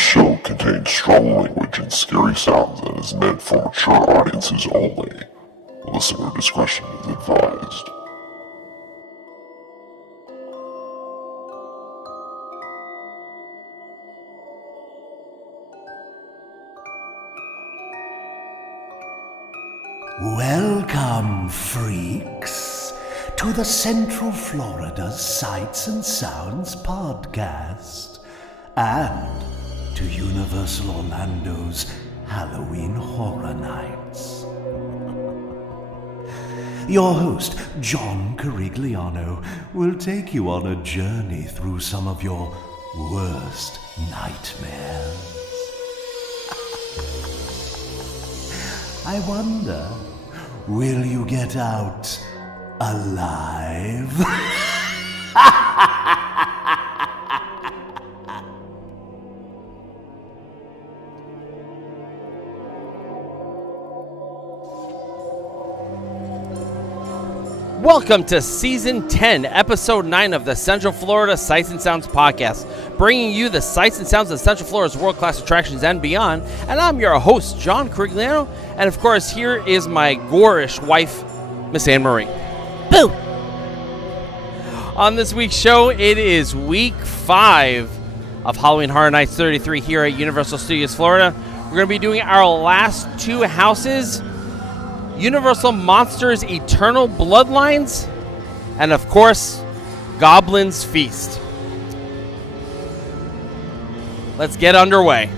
show contains strong language and scary sounds and is meant for mature audiences only. Listener discretion is advised. Welcome, freaks, to the Central Florida's Sights and Sounds podcast, and to Universal Orlando's Halloween Horror Nights. Your host, John Carigliano, will take you on a journey through some of your worst nightmares. I wonder, will you get out alive? Welcome to Season 10, Episode 9 of the Central Florida Sights and Sounds podcast, bringing you the sights and sounds of Central Florida's world-class attractions and beyond. And I'm your host, John Carigliano, and of course, here is my gorish wife, Miss Anne Marie. Boo! On this week's show, it is Week 5 of Halloween Horror Nights 33 here at Universal Studios Florida. We're going to be doing our last two houses, Universal Monsters Eternal Bloodlines, and of course, Goblin's Feast. Let's get underway.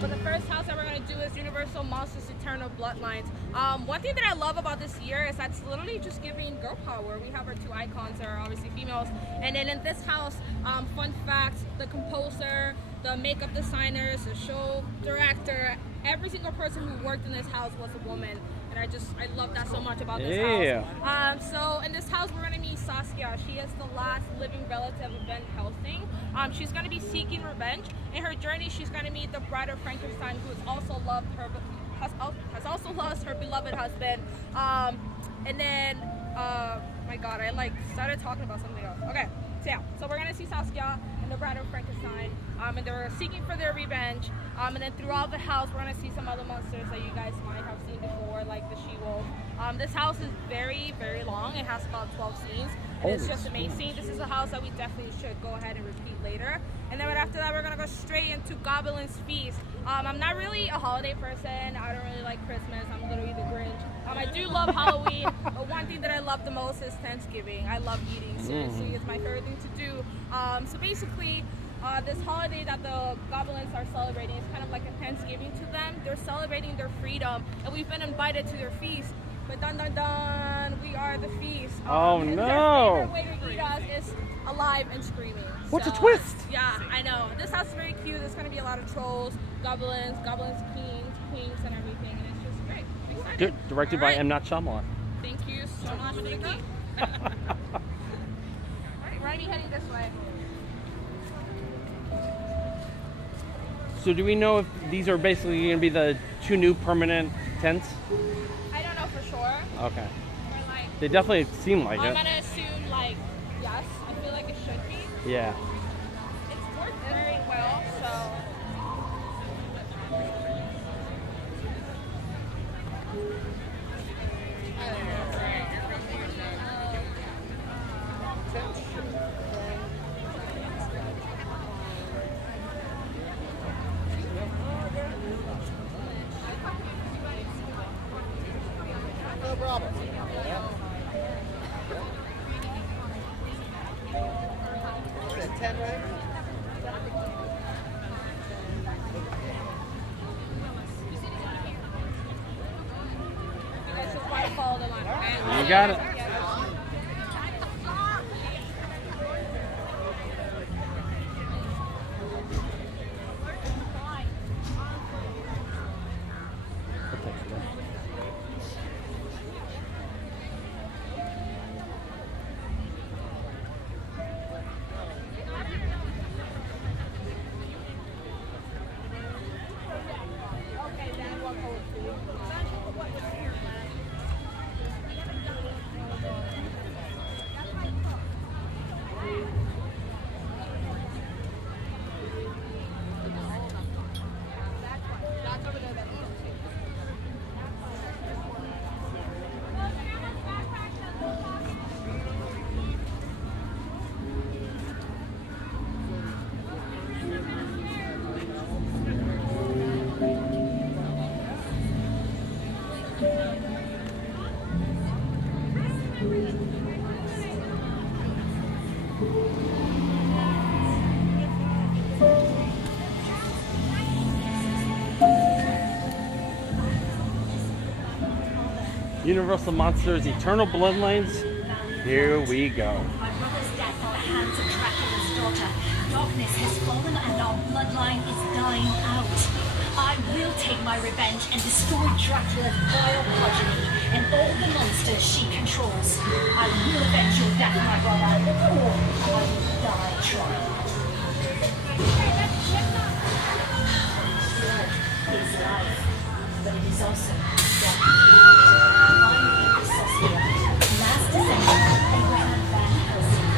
But the first house that we're going to do is Universal Monsters Eternal Bloodlines. One thing that I love about this year is that it's literally just giving girl power. We have our two icons that are obviously females. And then in this house, fun fact, the composer, the makeup designers, the show director, every single person who worked in this house was a woman. And I love that so much about this house. So in this house, we're going to meet Saskia. She is the last living relative of Ben Helsing. She's going to be seeking revenge. In her journey, she's going to meet the bride of Frankenstein, who has also lost her beloved husband. And then, my God, I started talking about something else. Okay, so we're going to see Saskia and the bride of Frankenstein. And they're seeking for their revenge. And then throughout the house, we're going to see some other monsters that you guys might have seen before, like the she-wolf. This house is very, very long. It has about 12 scenes. And it's just amazing. This is a house that we definitely should go ahead and repeat later. And then right after that, we're going to go straight into Goblin's Feast. I'm not really a holiday person. I don't really like Christmas. I'm literally the Grinch. I do love Halloween, but one thing that I love the most is Thanksgiving. I love eating. Seriously, it's my favorite thing to do. So basically, this holiday that the Goblins are celebrating is kind of like a Thanksgiving to them. They're celebrating their freedom, and we've been invited to their feast. But dun dun dun, we are the feast. Oh and no! Their favorite way to greet us is alive and screaming. What's a twist? Yeah, I know. This house is very cute. There's going to be a lot of trolls, goblins, kings, queens, and everything, and it's just great. I'm excited. Directed by M. Night Shyamalan. Thank you so much, Nikki. All right, we're going to be heading this way. So do we know if these are basically going to be the two new permanent tents? I don't know for sure. Okay. But They definitely seem like I'm it. going to assume, yes. I feel like it should be. Yeah. It's worked very well, so... No problem. Is that 10, right? You guys just want to follow the line, okay? You got it. Universal Monsters Eternal Bloodlines. Here we go. My brother's death at the hands of Dracula's daughter. Darkness has fallen and our bloodline is dying out. I will take my revenge and destroy Dracula's vile progeny and all the monsters she controls. I will avenge your death, my brother, or I will die trying. Is life, but it is also death. I'm the Society, last descendant of Abraham Van Helsing.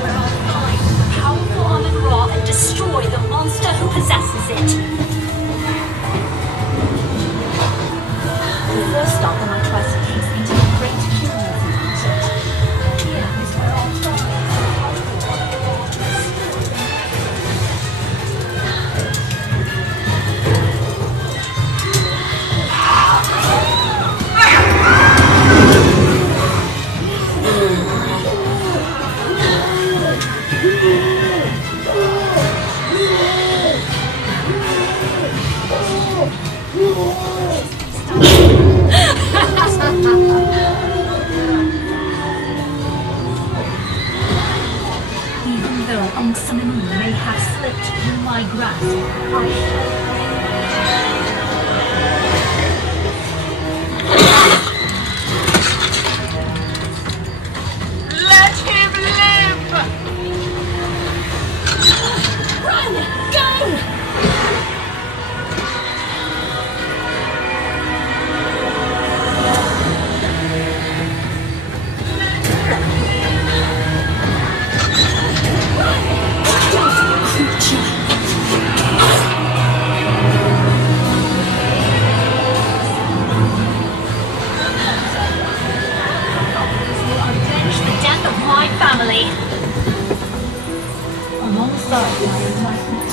Where I'll find the powerful Almond Ra and destroy the monster who possesses it. The first stop on my quest takes me to the Great Curiosity Concert. Here is where I'll find Even though Ankh-Samani may have slipped through my grasp, let him live! Run! Go! Avenge the death of my family. Alongside my enlightened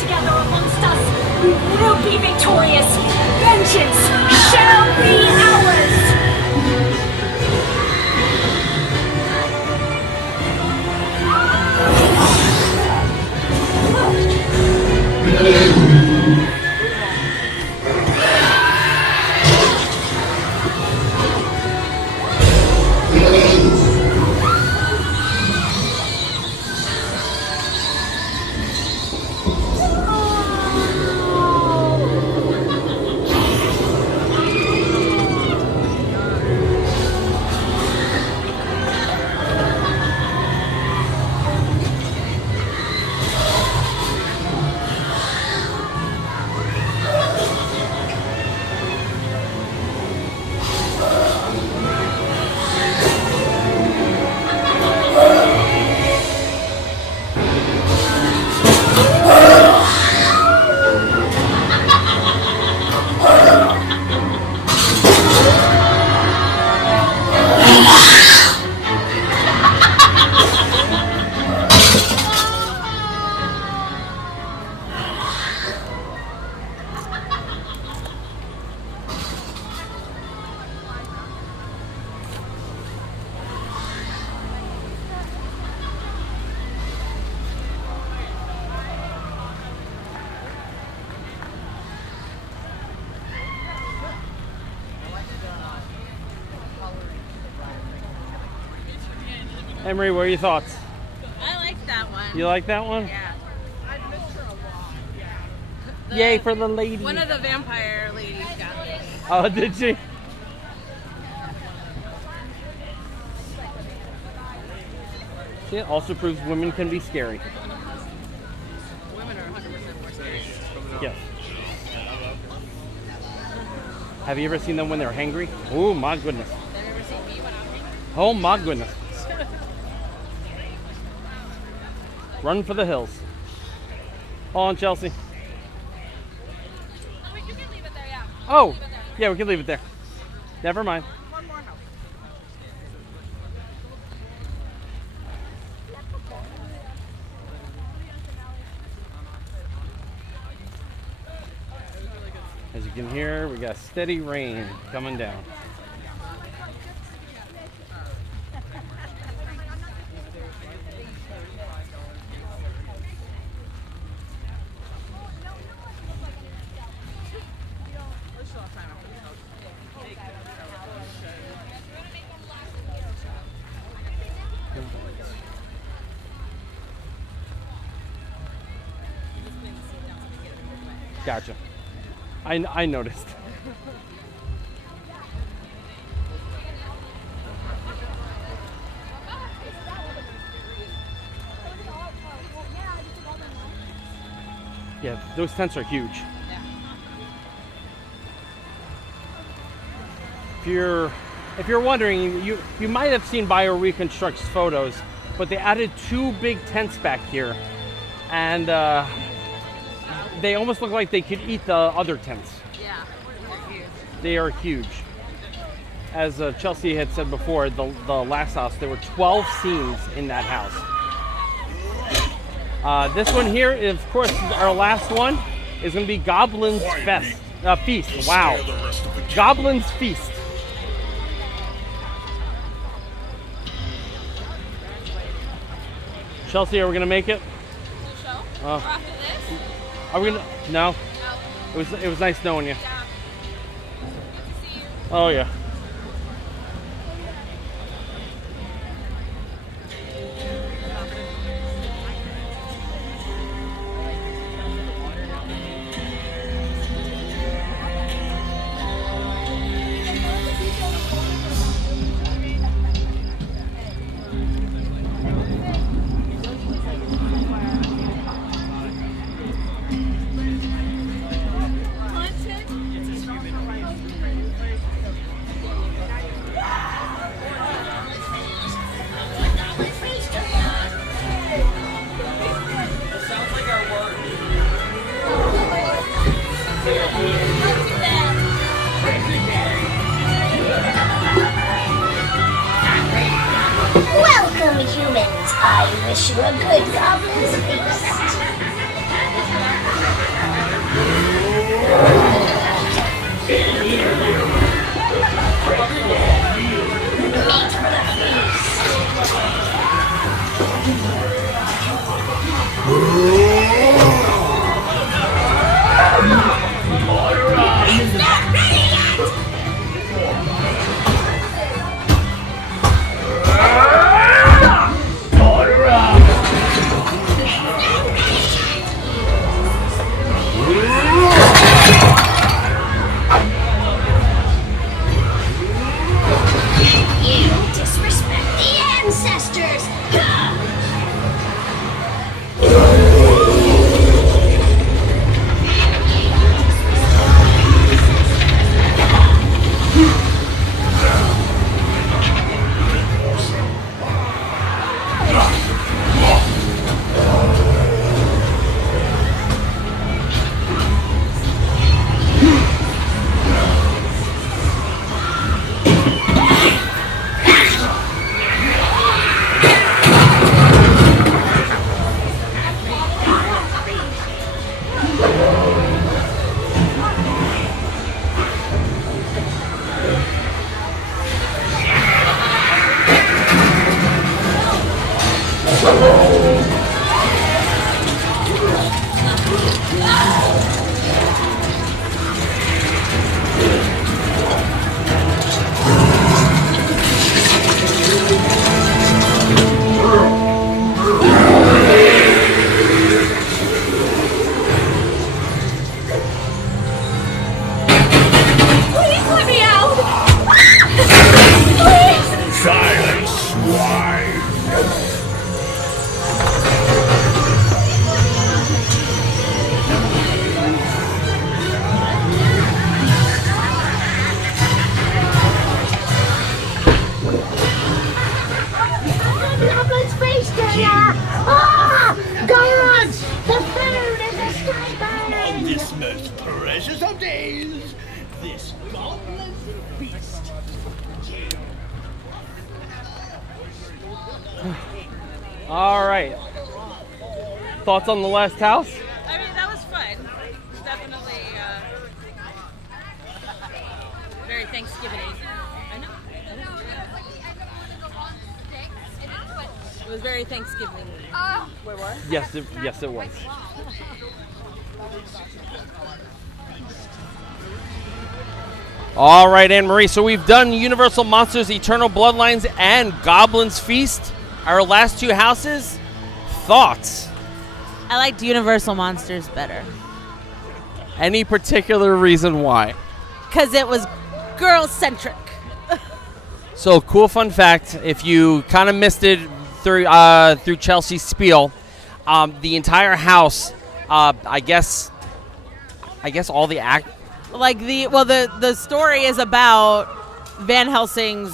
together amongst us, we will be victorious. Vengeance shall be ours. Emery, what are your thoughts? I like that one. You like that one? Yeah. I've missed her a lot. Yeah. Yay for the lady. One of the vampire ladies got me. Oh, did she? See, it also proves women can be scary. Women are 100% more scary. Yes. Have you ever seen them when they're hangry? Oh my goodness. Have you ever seen me when I'm angry? Oh my goodness. Run for the hills. Hold on, Chelsea. Oh, wait, you can leave it there, yeah. Oh, Leave it there. yeah, we can leave it there. Never mind. One more house. As you can hear, we got steady rain coming down. Gotcha. I noticed. Yeah, those tents are huge. If you're wondering, you might have seen Bio Reconstruct's photos, but they added 2 big tents back here, and they almost look like they could eat the other tents. Yeah. They are huge. As Chelsea had said before, the last house, there were 12 scenes in that house. This one here, of course, our last one, is going to be Goblin's Feast. Wow. Goblin's Feast. Chelsea, are we going to make it? New show? Or after this? Are we going to? No. No. It was nice knowing you. Yeah. Good to see you. Oh, yeah. Welcome, humans. I wish you a good goblin's feast. Meet for the feast. Not ready yet! this most precious of days, this goblin feast. All right. Thoughts on the last house? I mean, that was fun. Definitely very Thanksgiving. I know. It was very Thanksgiving. Wait, what? Yes, it was. All right, Anne-Marie. So we've done Universal Monsters, Eternal Bloodlines, and Goblin's Feast. Our last two houses. Thoughts? I liked Universal Monsters better. Any particular reason why? Because it was girl-centric. So, cool fun fact, if you kind of missed it through Chelsea's spiel, the entire house, I guess all the the story is about Van Helsing's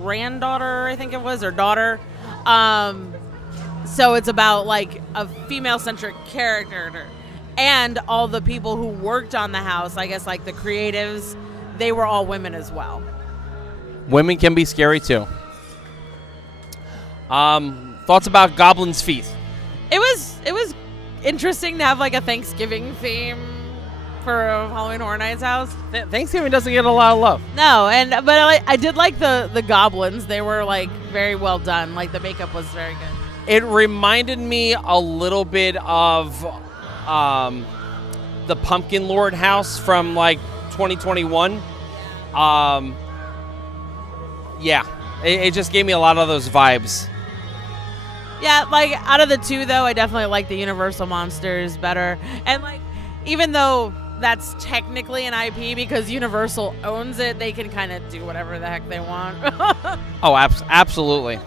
granddaughter, I think it was, or daughter. So it's about like a female-centric character, and all the people who worked on the house, I guess like the creatives, they were all women as well. Women can be scary too. Thoughts about Goblin's Feast? It was interesting to have like a Thanksgiving theme for a Halloween Horror Nights house. Thanksgiving doesn't get a lot of love. No, but I did like the goblins. They were like very well done. Like the makeup was very good. It reminded me a little bit of the Pumpkin Lord house from like 2021. Yeah, it just gave me a lot of those vibes. Yeah, like out of the two though, I definitely like the Universal Monsters better. And like even though that's technically an IP because Universal owns it, they can kind of do whatever the heck they want. Oh, absolutely.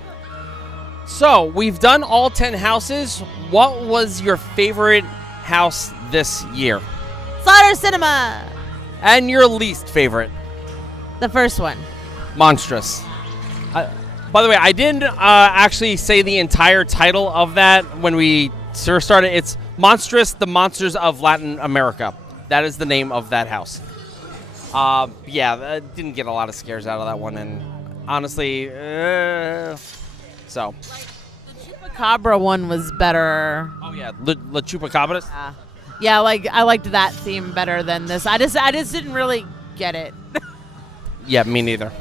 So, we've done all 10 houses. What was your favorite house this year? Slaughter Cinema! And your least favorite? The first one. Monstrous. By the way, I didn't actually say the entire title of that when we started. It's Monstrous, the Monsters of Latin America. That is the name of that house. Yeah, I didn't get a lot of scares out of that one. And honestly, so. The Chupacabra one was better. Oh, yeah, La Chupacabras? Yeah, like I liked that theme better than this. I just didn't really get it. Yeah, me neither.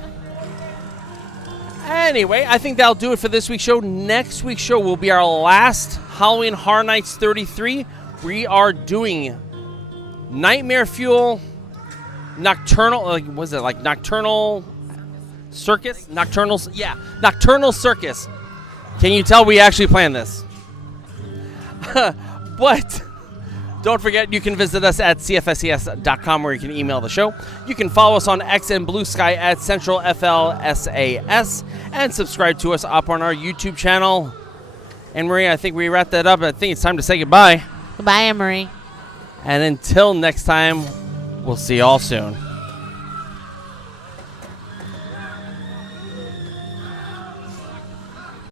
Anyway, I think that'll do it for this week's show. Next week's show will be our last Halloween Horror Nights 33. We are doing Nightmare Fuel, Nocturnal, was it like Nocturnal Circus? Nocturnal Circus. Can you tell we actually planned this? But don't forget, you can visit us at cfses.com where you can email the show. You can follow us on X and BlueSky at CentralFLSAS and subscribe to us up on our YouTube channel. And Maria, I think we wrapped that up. I think it's time to say goodbye. Goodbye, Anne-Marie. And until next time, we'll see you all soon.